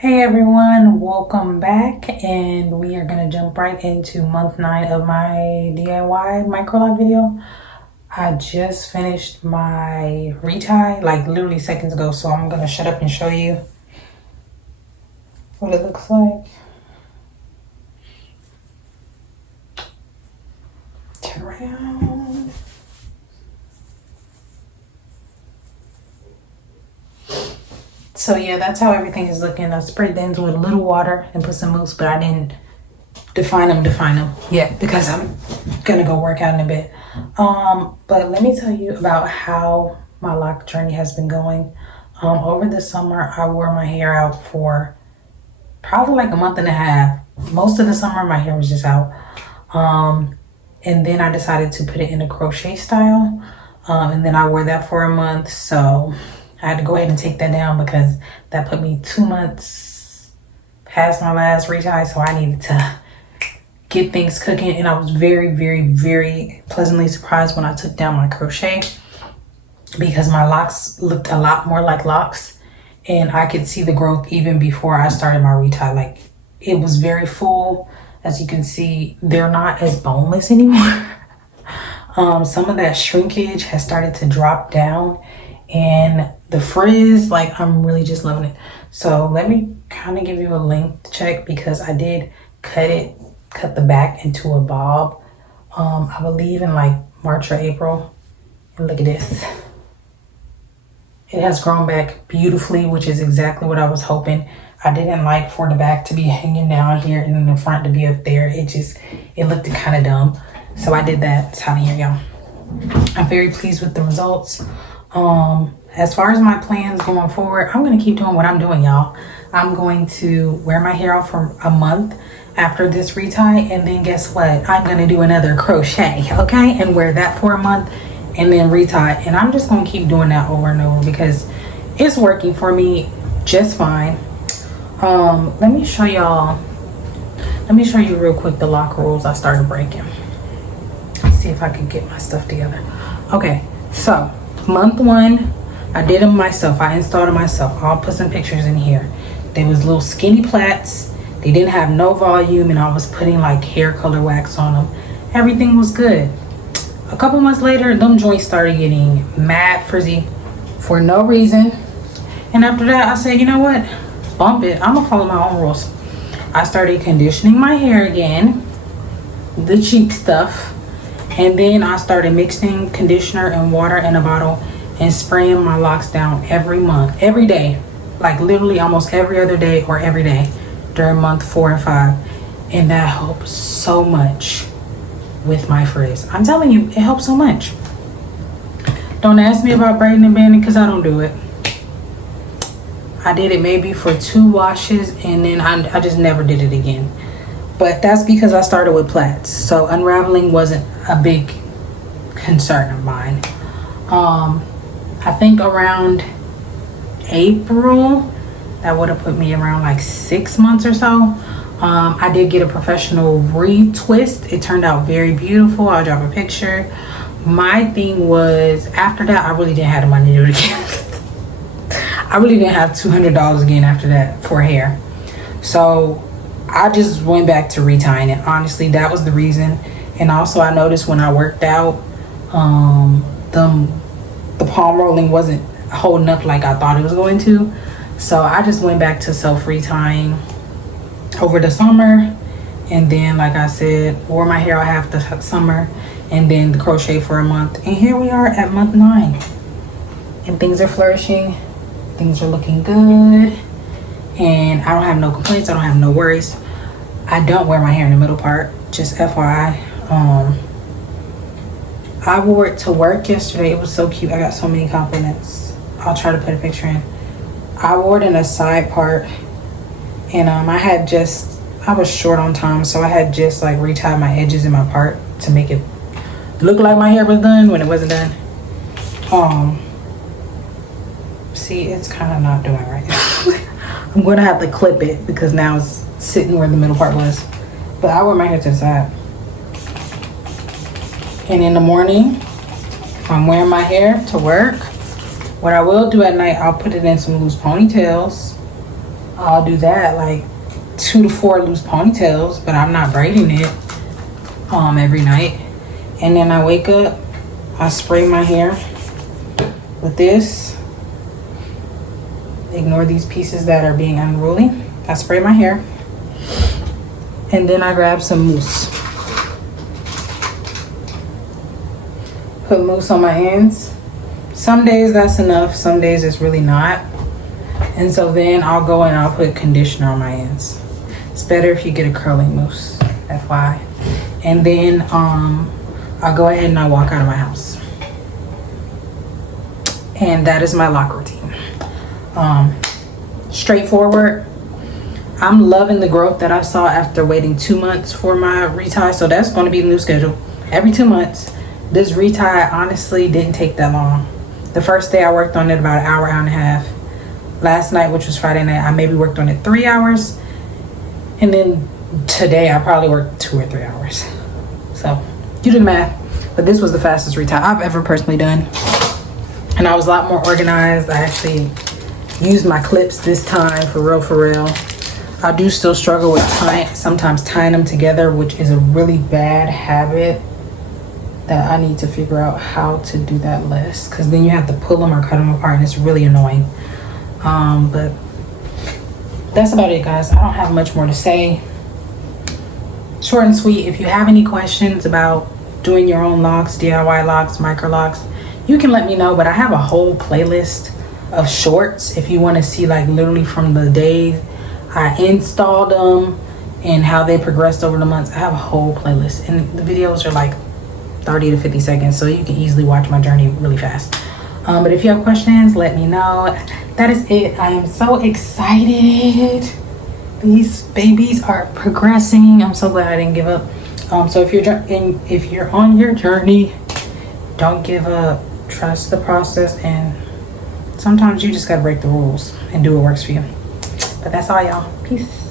Hey everyone, welcome back, and we are gonna jump right into month 9 of my DIY micro lock video. I just finished my retie like literally seconds ago, so I'm gonna shut up and show you what it looks like. Turn around. So yeah, that's how everything is looking. I sprayed the ends with a little water and put some mousse, but I didn't define them yet because I'm gonna go work out in a bit. But let me tell you about how my lock journey has been going. Over the summer, I wore my hair out for probably like a month and a half. Most of the summer, my hair was just out. And then I decided to put it in a crochet style. And then I wore that for a month. So I had to go ahead and take that down because that put me 2 months past my last retie. So I needed to get things cooking, and I was very, very, very pleasantly surprised when I took down my crochet because my locks looked a lot more like locks, and I could see the growth even before I started my retie. Like, it was very full. As you can see, they're not as boneless anymore. Some of that shrinkage has started to drop down, and the frizz, like, I'm really just loving it. So let me kind of give you a length check because I did cut the back into a bob, I believe in like March or April. And look at this. It has grown back beautifully, which is exactly what I was hoping. I didn't like for the back to be hanging down here and then the front to be up there. It looked kind of dumb. So I did that. It's out of here, y'all. I'm very pleased with the results. As far as my plans going forward, I'm going to keep doing what I'm doing, y'all. I'm going to wear my hair out for a month after this retie, and then guess what? I'm going to do another crochet, okay? And wear that for a month and then retie. And I'm just going to keep doing that over and over because it's working for me just fine. Let me show you real quick the lock rules I started breaking. Let's see if I can get my stuff together. Okay, so month 1, I did them myself. I installed them myself. I'll put some pictures in here. They was little skinny plaits. They didn't have no volume, and I was putting like hair color wax on them. Everything was good. A couple months later, them joints started getting mad frizzy for no reason. And after that, I said, you know what? Bump it. I'm gonna follow my own rules. I started conditioning my hair again, the cheap stuff. And then I started mixing conditioner and water in a bottle and spraying my locks down every month, every day, like literally almost every other day or every day during month 4 and 5. And that helps so much with my frizz. I'm telling you, it helps so much. Don't ask me about braiding and banding because I don't do it. I did it maybe for 2 washes and then I just never did it again. But that's because I started with plaits. So unraveling wasn't a big concern of mine. I think around April, that would have put me around like 6 months or so. I did get a professional retwist. It turned out very beautiful. I'll drop a picture. My thing was, after that, I really didn't have the money to do it again. I really didn't have $200 again after that for hair. So I just went back to retying it. Honestly, that was the reason. And also I noticed when I worked out, the palm rolling wasn't holding up like I thought it was going to. So I just went back to self retying over the summer. And then, like I said, wore my hair out half the summer and then the crochet for a month. And here we are at month 9. And things are flourishing. Things are looking good. And I don't have no complaints. I don't have no worries. I don't wear my hair in the middle part, just FYI. I wore it to work yesterday. It was so cute. I got so many compliments. I'll try to put a picture in. I wore it in a side part, and I was short on time, so I had just like retied my edges in my part to make it look like my hair was done when it wasn't done. See, it's kind of not doing right. I'm gonna have to clip it because now it's sitting where the middle part was. But I wear my hair to the side. And in the morning, if I'm wearing my hair to work, what I will do at night, I'll put it in some loose ponytails. I'll do that, like 2 to 4 loose ponytails, but I'm not braiding it every night. And then I wake up, I spray my hair with this. Ignore these pieces that are being unruly. I spray my hair, and then I grab some mousse. Put mousse on my ends. Some days that's enough, some days it's really not. And so then I'll go and I'll put conditioner on my ends. It's better if you get a curling mousse, FYI. And then I'll go ahead and I'll walk out of my house. And that is my lock routine. Straightforward. I'm loving the growth that I saw after waiting 2 months for my retie. So that's going to be the new schedule. Every 2 months. This retie honestly didn't take that long. The first day I worked on it about an hour, hour and a half. Last night, which was Friday night, I maybe worked on it 3 hours. And then today I probably worked 2 or 3 hours. So you do the math. But this was the fastest retie I've ever personally done. And I was a lot more organized. I actually used my clips this time, for real, for real. I do still struggle with sometimes tying them together, which is a really bad habit that I need to figure out how to do that less, because then you have to pull them or cut them apart and it's really annoying. But that's about it, guys. I don't have much more to say. Short and sweet. If you have any questions about doing your own locks, DIY locks, micro locks, you can let me know. But I have a whole playlist of shorts if you want to see, like, literally from the day I installed them and how they progressed over the months. I have a whole playlist, and the videos are like 30 to 50 seconds, so you can easily watch my journey really fast. But if you have questions, let me know. That is it. I am so excited. These babies are progressing. I'm so glad I didn't give up. So if you're on your journey, don't give up. Trust the process, and sometimes you just gotta break the rules and do what works for you. But that's all, y'all. Peace.